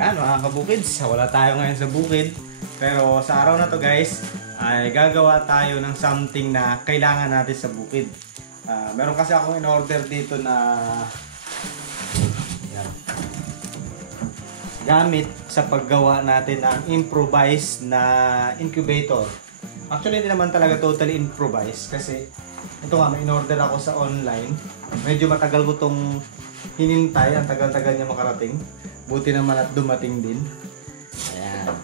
Ayan mga kabukids, wala tayo ngayon sa bukid. Pero sa araw na to guys, ay gagawa tayo ng something na kailangan natin sa bukid. Meron kasi akong in-order dito na ayan, gamit sa paggawa natin ng improvised na incubator. Actually hindi naman talaga totally improvised kasi ito nga, may in-order ako sa online. Medyo matagal ko itong hinintay, ang tagal-tagal niya makarating. Buti naman at dumating din. Ayan.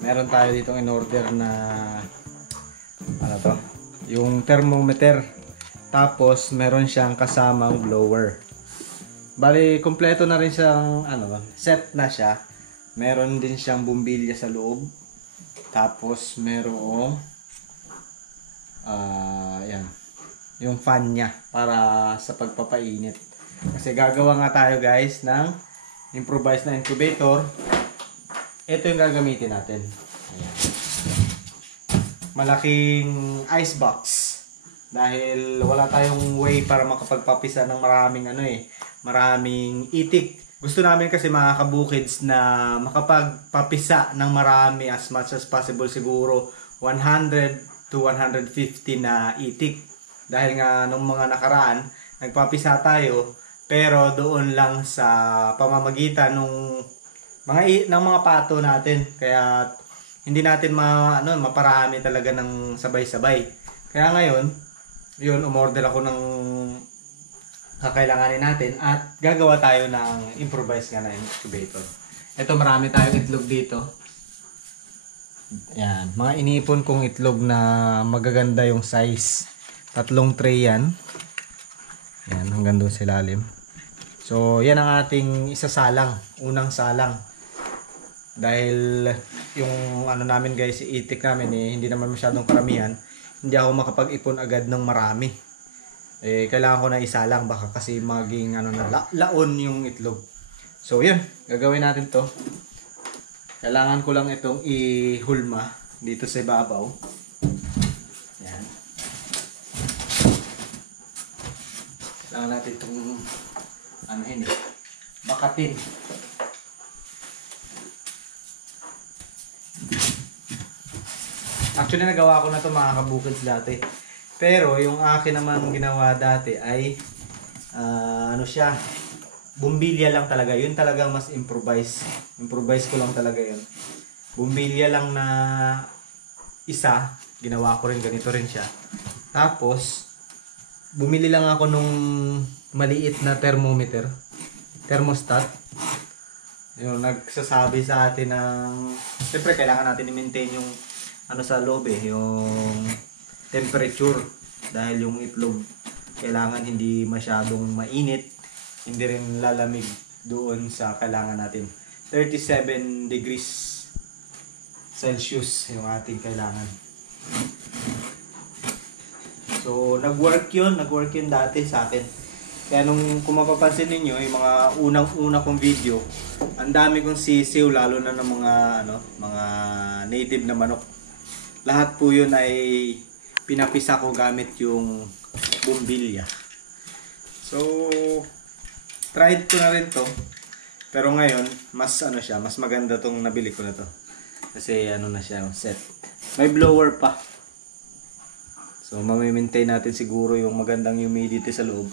Meron tayo ditong in-order na ano to? Yung thermometer. Tapos meron siyang kasamang blower. Bali, kompleto na rin siyang ano, set na siya. Meron din siyang bumbilya sa loob. Tapos merong yan, yung fan niya para sa pagpapainit. Kasi gagawa nga tayo guys ng improvised na incubator. Ito yung gagamitin natin. Ayan. Malaking ice box. Dahil wala tayong way para makapagpapisa ng maraming itik. Gusto namin kasi mga kabukids na makapagpapisa ng marami as much as possible, siguro 100 to 150 na itik. Dahil nga nung mga nakaraan, nagpapisa tayo pero doon lang sa pamamagitan ng mga pato natin. Kaya hindi natin maparami talaga ng sabay-sabay. Kaya ngayon, yun, umorder ako ng kakailanganin natin at gagawa tayo ng improvised nga na incubator. Ito, marami tayong itlog dito. Yan, mga iniipon kong itlog na magaganda yung size. 3 tray yan. Yan, hanggang doon sa ilalim. So, yan ang ating isasalang, unang salang. Dahil yung ano namin guys, itik namin hindi naman masyadong karamihan. Hindi ako makapag-ipon agad ng marami. Kailangan ko na isalang baka kasi maging laon yung itlog. So, yan, gagawin natin to. Kailangan ko lang itong ihulma dito sa ibabaw. Yan. Kailangan natin itong bakatin. Actually nagawa ko na ito mga kabukids dati. Pero yung akin naman ginawa dati ay siya, bumbilya lang talaga. Yun talagang mas improvise. Improvise ko lang talaga yun. Bumbilya lang na isa. Ginawa ko rin, ganito rin siya. Tapos bumili lang ako nung maliit na thermostat. Yung nagsasabi sa atin ng siyempre kailangan natin i-maintain yung sa loob yung temperature, dahil yung itlog kailangan hindi masyadong mainit, hindi rin lalamig doon sa kailangan natin. 37 degrees Celsius yung ating kailangan. So nag-work yun dati sa akin. Kaya kung mapapansin ninyo yung mga unang-una kong video, ang dami kong sisiw, lalo na ng mga native na manok. Lahat po yun ay pinapisa ko gamit yung bumbilya. So, tried ko na rin to. Pero ngayon, mas mas maganda tong nabili ko na to. Kasi na siya, set. May blower pa. So, mamimaintain natin siguro yung magandang humidity sa loob.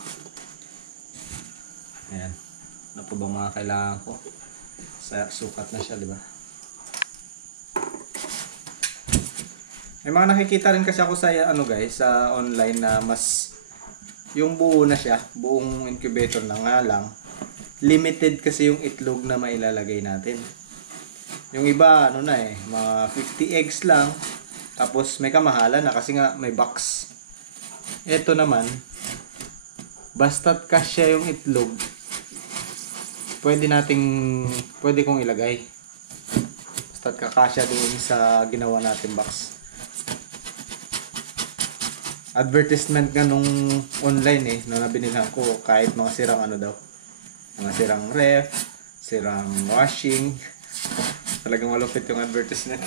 Ayan. Ano po ba mga kailangan ko? Sukat na siya, di ba? May mga nakikita rin kasi ako sa sa online na mas yung buo na siya, buong incubator na nga lang. Limited kasi yung itlog na mailalagay natin. Yung iba mga 50 eggs lang. Tapos may kamahalan na kasi nga may box. Ito naman, basta't kasya yung itlog, pwede kong ilagay. Basta't kakasya doon sa ginawa natin box. Advertisement nga nung online nung nabinihan ko, kahit mga sirang mga sirang ref, sirang washing, talagang malupit yung advertisement.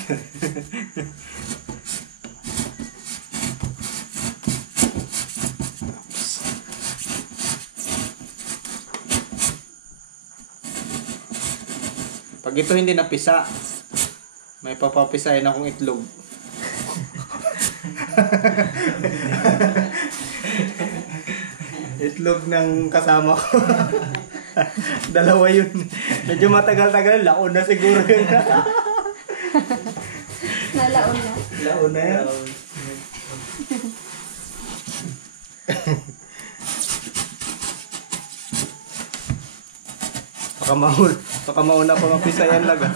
Pag ito hindi napisa, may papapisahin akong itlog. Itlog ng kasama ko. Dalawa yun. Medyo matagal-tagal. Laon na siguro yun. Nalaon na. Laon na yan. Baka mauna pa mapisa yan laga.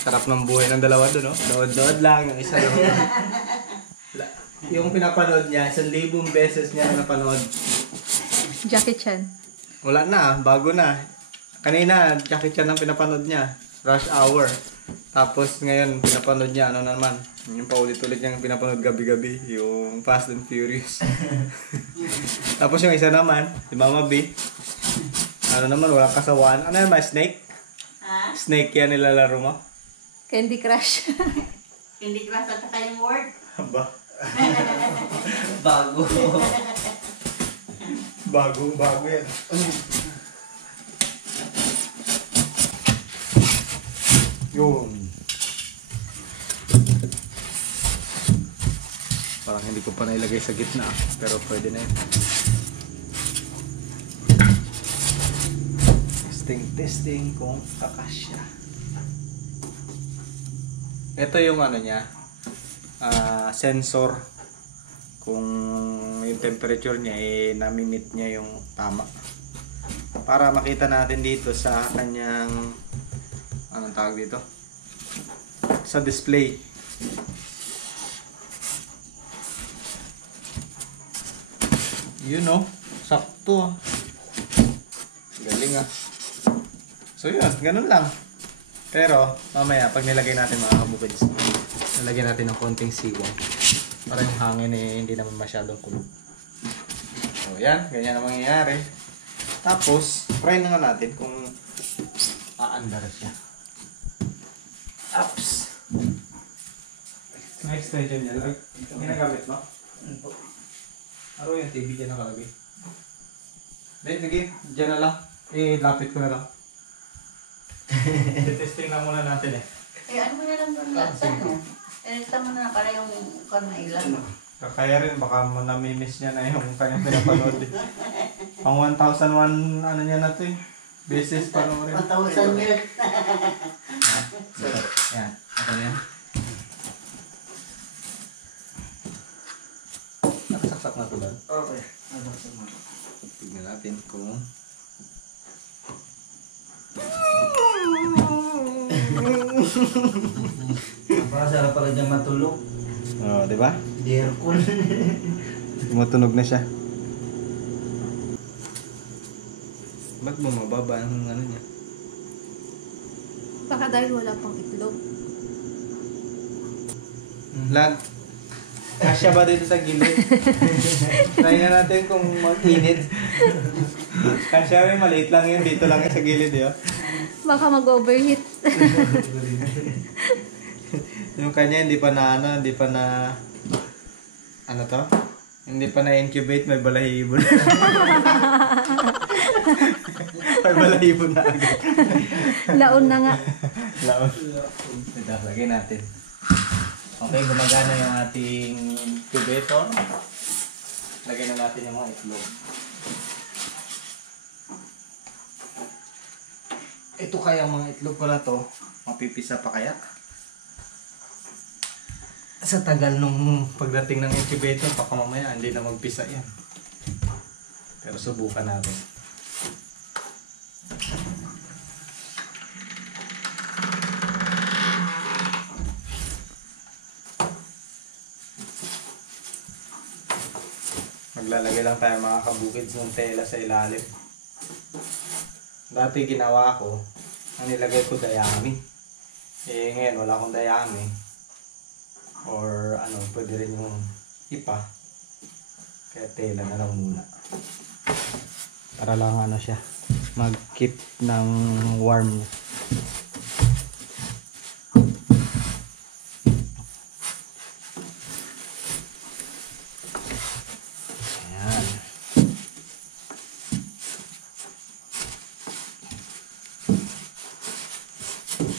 Sarap ng buhay ng dalawa doon, no? Dood-dood lang, yung isa doon. Yung pinapanood niya, 1,000 beses niya na napanood. Jackie Chan. Wala na, bago na. Kanina, Jackie Chan ang pinapanood niya. Rush Hour. Tapos ngayon, pinapanood niya, ano naman, yung paulit-ulit niyang pinapanood gabi-gabi, yung Fast and Furious. Tapos yung isa naman, si Mama B. Ano naman, walang kasawaan. Ano naman, Snake? Ha? Snake yan nilalaro mo? Candy Crush. Hindi class at saka yung word. Aba. Bago. Bagong-bago yan. Yun. Parang hindi ko pa nailagay sa gitna, pero pwede na yun. Testing kung kakasya. Ito yung ano niya, sensor kung yung temperature niya nami-meet niya yung tama. Para makita natin dito sa kanyang anong tawag dito? Sa display. You know, sakto. Galing ah. So yun, ganun lang. Pero mamaya pag nilagay natin mga kabukids, nilagyan natin ng konting siwang para yung hangin hindi naman masyadong kulog. So yan, ganyan ang mangyayari. Tapos, try na nga natin kung aandar siya. Ups! Ang extension niya, ginagamit mo? Ano yung TV dyan nakalagay? Sige, dyan na lang. Lapit ko na lang. Testing lang muna natin eh. Ano mo na lang doon lahat sa ano? Inista mo na para yung kon na ilan. Kakaya rin, baka namimiss niya na yung kanyang pinapanood eh. Pang 1,001 ano niya na to eh. Beses pa rin. 1,000 years. So, yan. Ito na yan. Nakasaksak na ito ba? Okay. Tignan natin kung... Napakasarap pala dyan matulog. Oo, di ba? Di aircon. Tumatunog na siya. Ba't bumababa ang ano niya? Baka dahil wala pang itlog. Lag. Kasya ba dito sa gilid? Try na natin kung mag-init. Kasya rin, maliit lang yun. Dito lang sa gilid yun. Baka mag-overheat. Yung kanya hindi pa na hindi pa na ano to? Hindi pa na-incubate, may balahibo na. May balahibo na agad. Laon na nga. Laon. Ito, lagay natin. Okay, gumagana yung ating incubator. Lagay na natin yung mga itlog. Ito kaya mga itlog pala to, mapipisa pa kaya? Sa tagal nung pagdating ng incubator, baka mamaya hindi na magpisa yan. Pero subukan natin. Maglalagay lang tayo mga kabukids ng tela sa ilalim. Dati ginawa ko, ang nilagay ko dayami. Ngayon wala akong dayami. Or ano, pwede rin yung ipa. Kaya tela na lang muna. Para lang ano siya, mag-keep ng warm. Ayan.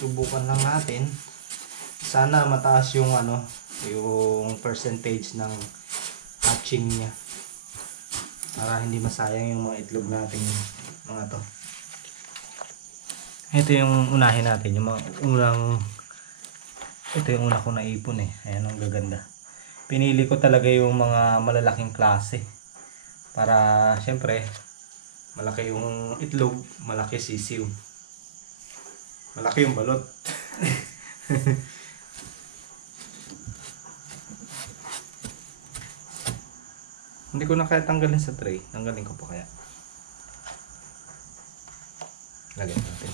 susubukan lang natin. Sana mataas yung yung percentage ng hatching niya. Para hindi masayang yung mga itlog natin mga to. Ito yung unahin natin, yung mga ito yung una kong naipon eh. Ayan, ang gaganda. Pinili ko talaga yung mga malalaking klase. Para syempre, malaki yung itlog, malaki sisiw. Malaki yung balot. Hindi ko na kaya tanggalin sa tray. Tanggalin ko pa kaya. Lagyan natin.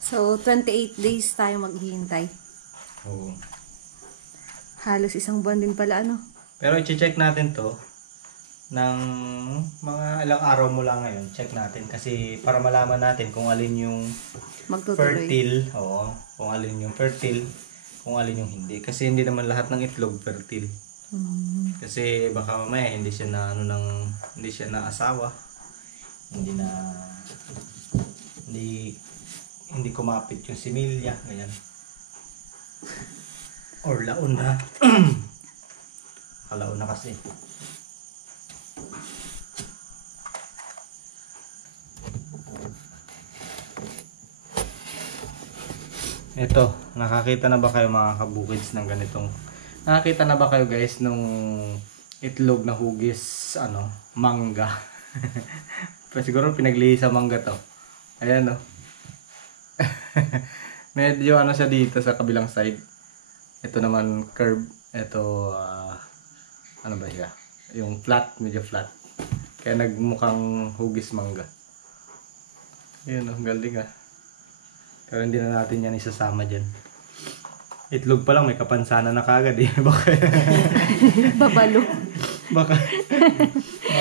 So, 28 days tayo maghihintay. Oo. Halos isang buwan din pala, ano? Pero i-check natin to ng mga ilang araw mula ngayon. Check natin kasi para malaman natin kung alin yung Magtutuloy. fertile. Oo. Kung alin yung fertile, kung alin yung hindi. Kasi hindi naman lahat ng itlog fertile. Kasi baka mamaya hindi siya na hindi siya na asawa. Hindi kumapit yung similya, ganyan. Or laon na. Kalaon na kasi. Ito, nakakita na ba kayo mga kabukids ng ganitong? Nakakita na ba kayo guys nung itlog na hugis mangga? Siguro pinaglihi sa mangga to. Ayan no. Medyo siya dito sa kabilang side. Ito naman curve. Ito ano ba siya? Yung flat, medyo flat. Kaya nagmukhang hugis mangga. Ayan oh, galing ah. Pero hindi na natin yan isasama dyan. Itlog pa lang may kapansanan na kagad eh. Babalo. baka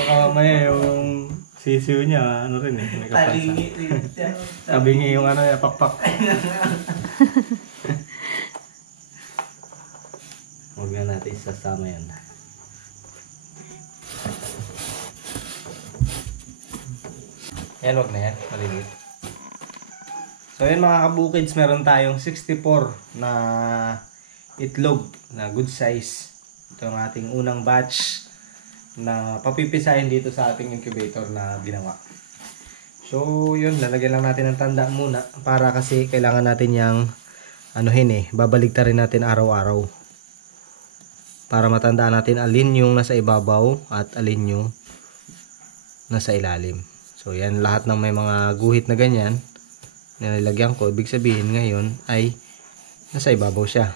mamaya yung sisiw niya rin eh. May kapansanan. Tabingi yung pakpak. Huwag na natin isasama yan. Yan, huwag na yan. Maliliit. So yun mga kabukids, meron tayong 64 na itlog na good size. Ito ang ating unang batch na papipisahin dito sa ating incubator na ginawa. So yun, lalagyan lang natin ng tanda muna para kasi kailangan natin yung babaligtarin natin araw-araw. Para matandaan natin alin yung nasa ibabaw at alin yung nasa ilalim. So yan, lahat ng may mga guhit na ganyan nilagyan ko, ibig sabihin ngayon ay nasa ibabaw siya.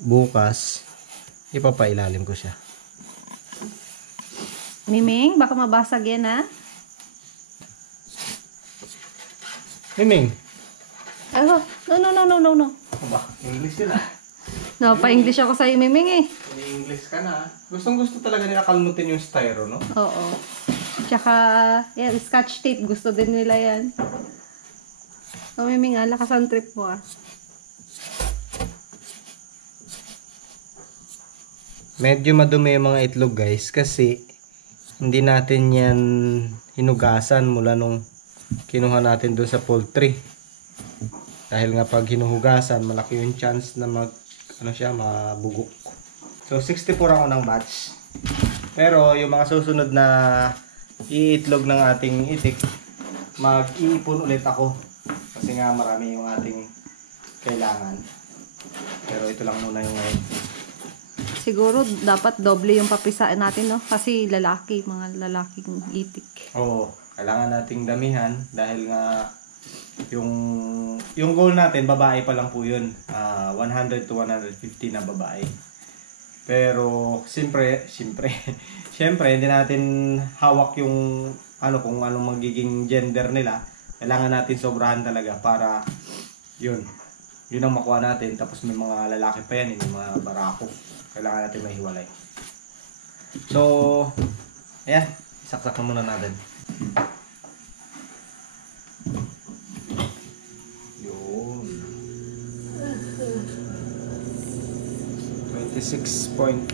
Bukas ipapailalim ko siya. Miming, baka mabasag yan ha? Miming! Oh, no. Aba, English yun ah. No, pa-English ako sa'yo, Miming eh. English ka na. Gustong gusto talaga nila kalmutin yung styro, no? Oo. Tsaka, yan, scotch tape. Gusto din nila yan. Oh, Miming, lakas ang trip mo ah. Medyo madumi yung mga itlog guys kasi hindi natin yan hinugasan mula nung kinuha natin dun sa poultry. Dahil nga pag hinuhugasan, malaki yung chance na mabugok. So 64 ang unang batch. Pero yung mga susunod na iitlog ng ating itik, mag-iipon ulit ako. Kasi nga marami yung ating kailangan. Pero ito lang muna yung ngayon. Siguro dapat doble yung papisaan natin, no? Kasi mga lalaking itik. Oo, kailangan nating damihan dahil nga yung goal natin, babae pa lang po yun. 100 to 150 na babae. Pero siyempre hindi natin hawak yung kung anong magiging gender nila. Kailangan natin sobrahan talaga para yun ang makuha natin. Tapos may mga lalaki pa yan, yung mga barako. Kailangan natin mahiwalay. So, ayan, isaksak na muna natin. Yun. 26.5.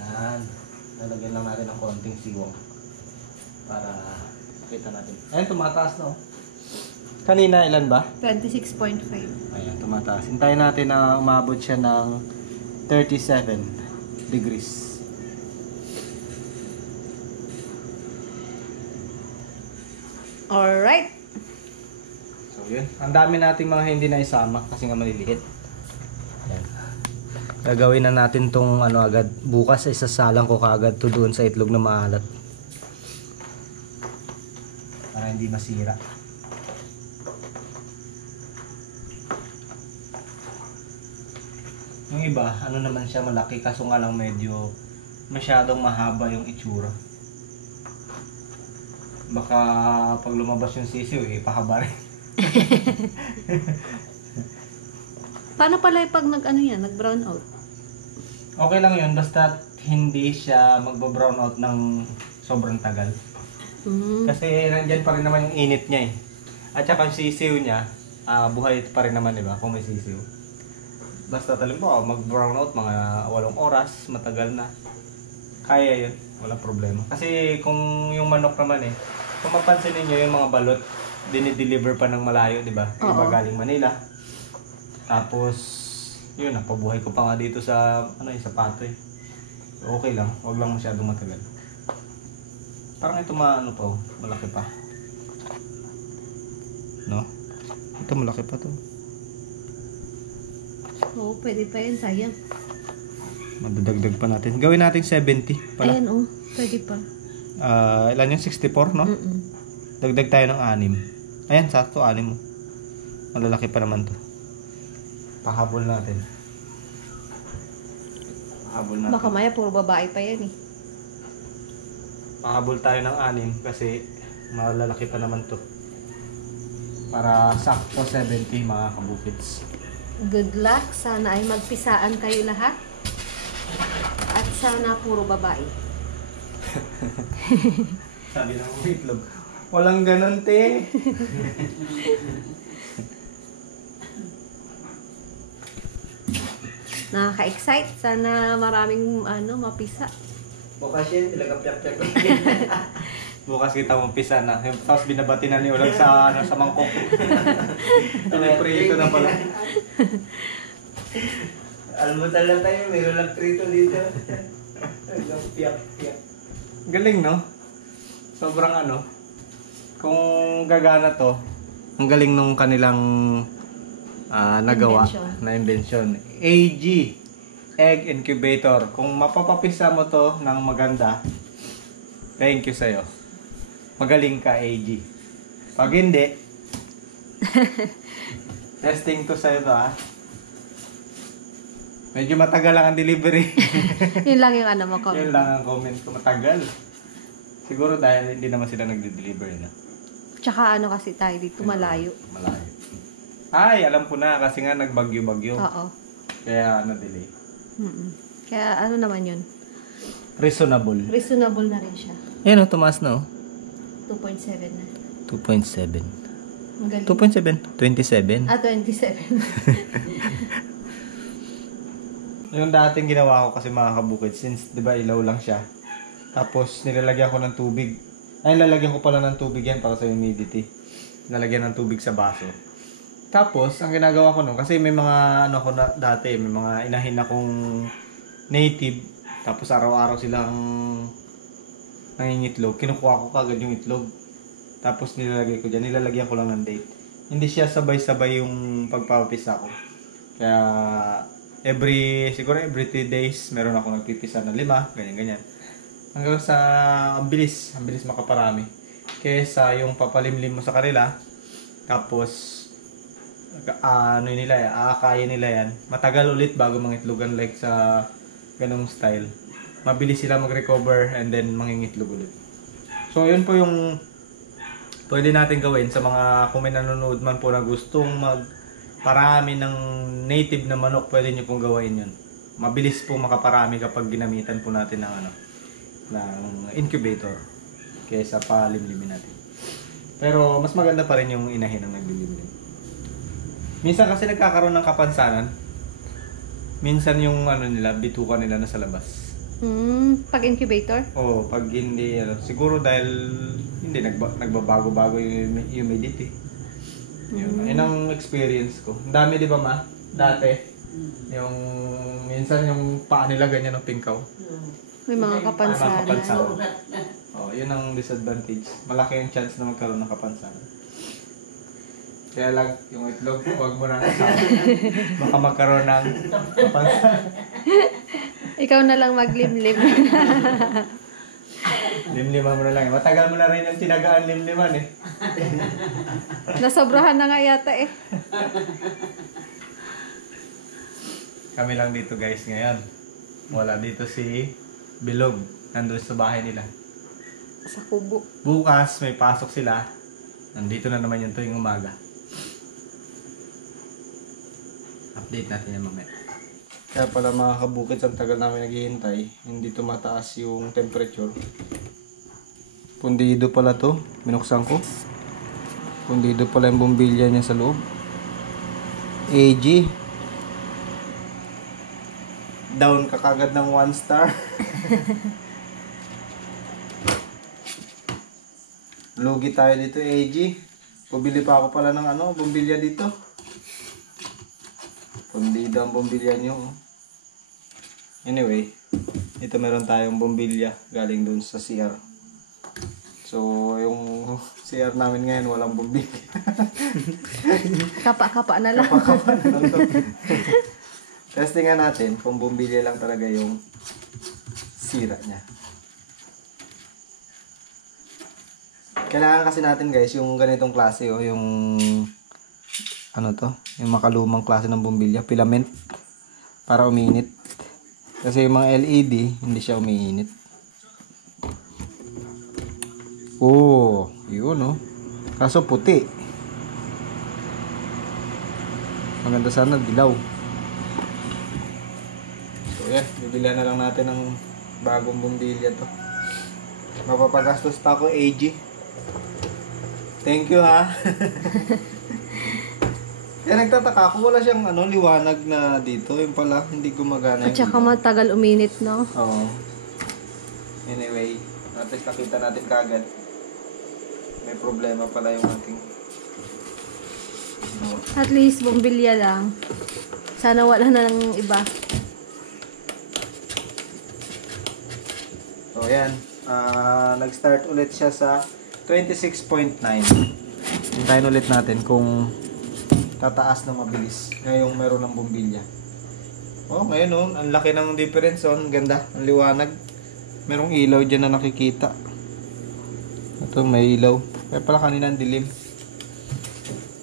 Yan. konting siwang para makita natin. Ayun, tumataas na oh. Kanina ilan ba? 26.5. Ayan, tumataas. Hintayin natin na umabot siya ng 37 degrees. Alright. So yun, ang dami nating mga hindi na isama kasi nga maliliit. Ayan. Gagawin na natin tong ano agad. Bukas isasalang ko kaagad to doon sa itlog na maalat. Para hindi masira. Yung iba, ano naman siya malaki kaso nga lang medyo masyadong mahaba yung itsura. Baka pag lumabas yung sisiw, ipahaba rin. Paano pala pag nag-brown out? Okay lang yun, basta hindi siya magbo-brown out ng sobrang tagal. Kasi nandyan pa rin naman yung init niya eh. At saka yung sisiw niya, buhay pa rin naman, diba? Kung may sisiw. Basta talaga mag-brown out mga 8 oras, matagal na. Kaya yun, walang problema. Kasi kung yung manok naman eh, kung mapansin niyo yung mga balot, dinideliver pa ng malayo, diba? Iba galing Manila. Tapos, yun, napabuhay ko pa nga dito sa, sa pato eh. Okay lang, wag lang masyadong matagal. Parang ito malaki pa. No? Ito malaki pa to. Oo, pwede pa yan, sayang. Madadagdag pa natin. Gawin natin 70 pala. Ayan, pwede pa. Ilan yung 64, no? Dagdag tayo ng 6. Ayan, sakto 6 mo. Malalaki pa naman to. Pahabol natin. Baka maya puro babae pa yan eh. Pahabol tayo ng 6 kasi malalaki pa naman to. Para sakto 70 mga kabukids. Good luck. Sana ay magpisaan kayo lahat. At sana puro babae. Sabi ng itlog, walang ganun te. Nakaka-excite. Sana maraming mapisa. Bukas yun, ilagap-yak-yak. Bukas kita mapisa na. Tapos binabati na ni Ulag sa mangkok. Prito na pala. Almusal lang tayo, mayroon lang prito dito. Piyak. Galing, no? Sobrang kung gagana to, ang galing nung kanilang nagawa na invention. AG, Egg Incubator. Kung mapapapisa mo to ng maganda, thank you sa'yo. Magaling ka, AG. Pag hindi, testing to sa'yo to, ha? Medyo matagal lang ang delivery. Yun lang yung mo, comment. Yun lang ang comment ko. Matagal. Siguro dahil hindi naman sila nagde-deliver na. Tsaka kasi tayo dito, malayo. Malayo. Ay, alam ko na kasi nga nagbagyo-bagyo. Oo. Kaya delay. Kaya naman yun? Reasonable. Reasonable na rin siya. Yan tumaas na 2.7 na. 2.7. Ang galing. 2.7? 27? 27. Yung dating ginawa ko kasi mga kabukid, since 'di ba ilaw lang siya. Tapos nilalagyan ko ng tubig. Ay, lalagyan ko pala ng tubig yan para sa humidity. Lalagyan ng tubig sa baso. Tapos, ang ginagawa ko nun, kasi may mga ko na dati, may mga inahin akong native. Tapos araw-araw silang nangingitlog. Kinukuha ko kagad yung itlog. Tapos nilalagay ko dyan. Nilalagyan ko lang ng date. Hindi siya sabay-sabay yung pagpapapisa ko. Kaya siguro every 3 days meron ako nagpipisa ng 5, ganyan-ganyan. Hanggang sa ang bilis makaparami. Kesa yung papalimlim mo sa kanila, tapos aakayin nila yan. Matagal ulit bago mangitlogan like sa ganong style. Mabilis sila mag-recover and then mangingitlog ulit. So yun po yung pwede natin gawin sa mga kung may nanonood man po na gustong magparami ng native na manok, pwede nyo pong gawain yun. Mabilis po makaparami kapag ginamitan po natin ng incubator kaysa palimlimin natin. Pero mas maganda pa rin yung inahin ang naglilimlim. Minsan kasi nagkakaroon ng kapansanan. Minsan yung bituka nila nasa labas. Pag incubator? Oo, pag hindi, ano, siguro dahil hindi nagbabago-bago yung humidity. Yun, yun ang experience ko. Ang dami, di ba ma? Dati, yung minsan yung paa nila ganyan ng pingkaw. May mga kapansanan. Kapansanan. Oh, yun ang disadvantage. Malaki yung chance na magkaroon ng kapansanan. Kaya lang, yung itlog, huwag mo na kasama. Baka magkaroon ng kapansanan. Ikaw na lang maglimlim. Limliman mo na lang. Matagal mo na rin yung tinagaan limliman eh. Nasobrahan na nga yata eh. Kami lang dito guys ngayon. Wala dito si Bilog. Nandun sa bahay nila. Sa kubo. Bukas may pasok sila. Nandito na naman yung tuwing umaga. Update natin yan mamaya. Kaya pala mga kabukid, ang tagal namin naghihintay. Hindi tumataas yung temperature. Pundido pala to. Binuksan ko. Pundido pala yung bumbilya niya sa loob. AG. Down ka kagad ng 1 star. Lugi tayo dito, AG. Pabili pa ako pala ng ano, bumbilya dito. Pundido ang bumbilya niyo. Anyway, ito meron tayong bumbilya galing dun sa CR. So, yung CR namin ngayon walang bumbilya. Kapa-kapa na lang. Kapa-kapa na lang to. Testingan natin kung bumbilya lang talaga yung sira niya. Kailangan kasi natin guys yung ganitong klase o yung ano to, yung makalumang klase ng bumbilya, filament para uminit. Kasi yung mga LED hindi siya umiinit. Oh, yun oh. Kaso puti. Maganda sana dilaw. So yan, bibilihan na lang natin ng bagong bumbilya to. Mapapagastos pa ako, AG. Thank you ha. Kaya nagtataka ako, wala siyang ano, liwanag na dito. Yung pala, hindi gumagana At saka matagal uminit, no? Oo. Anyway, at least nakita natin kagad. May problema pala yung ating no. At least bumbilya lang. Sana wala na ng iba. So yan, nag-start ulit siya sa 26.9. Hintayin ulit natin kung tataas na mabilis ngayong meron ng bumbilya. Oh, ngayon oh, ang laki ng difference oh, ang ganda, ang liwanag. Merong ilaw dyan na nakikita. Ito may ilaw. Kaya pala kanina ang dilim.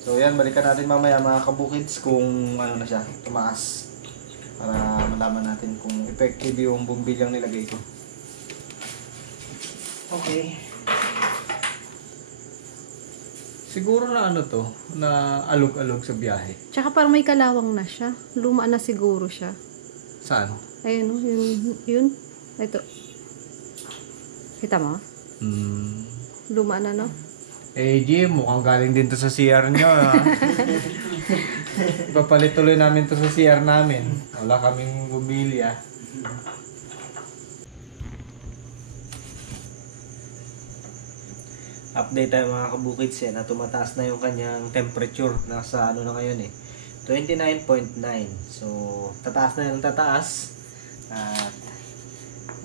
So yan, balikan natin mamaya mga kabukids kung ano na siya, tumaas. Para malaman natin kung effective yung bumbilyang nilagay ko. Okay. Siguro na ano to, na alog-alog sa biyahe. Tsaka parang may kalawang na siya. Luma na siguro siya. Saan? Ayun, oh, yun. Ito. Kita mo? Luma na, no? Eh, Jim, mukhang galing din to sa CR nyo. Ipapalit tuloy namin to sa CR namin. Wala kaming bumbilya. Update tayo mga kabukids eh, na tumataas na yung kanyang temperature. Nasa ano na ngayon eh, 29.9. So, tataas na yung tataas. At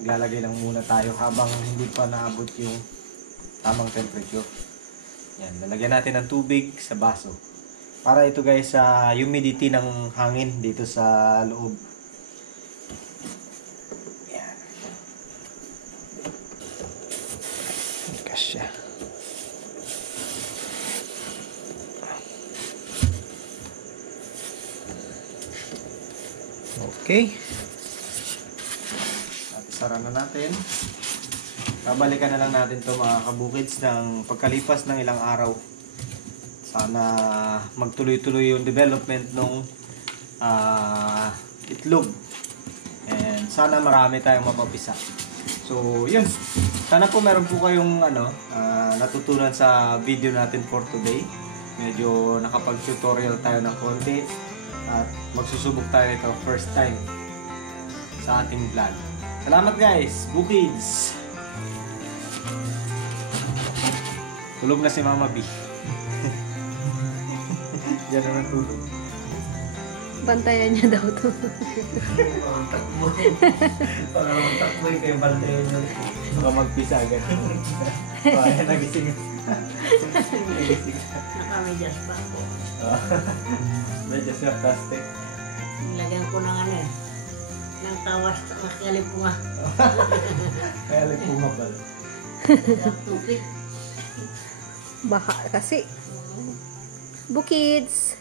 lalagay lang muna tayo habang hindi pa naabot yung tamang temperature. Yan, lalagyan natin ng tubig sa baso. Para ito guys sa humidity ng hangin dito sa loob. Yan. Kasya. Okay. At sara na natin. Babalikan na lang natin to mga kabukids ng pagkalipas ng ilang araw. Sana magtuloy-tuloy yung development ng itlog. And sana marami tayong mapapisa. So, yun. Sana po meron po kayong natutunan sa video natin for today. Medyo nakapag-tutorial tayo ng konti. At magsusubok tayo nito first time sa ating vlog. Salamat guys, Bukids. Tulog na si Mama B. Diyan na natulog. Bantayan niya daw to. Parang takbo. Parang takbo kayo bantayan nyo. Baka magpisa agad. Kaya nagising. Nagising. Nakamidyas pa ako. Medyo siya plastic. Nilagyan ko ng ano eh. Ng tawas na makalipunga. Kaya lang puma pala. Ng tupik. Baka kasi. Bukids.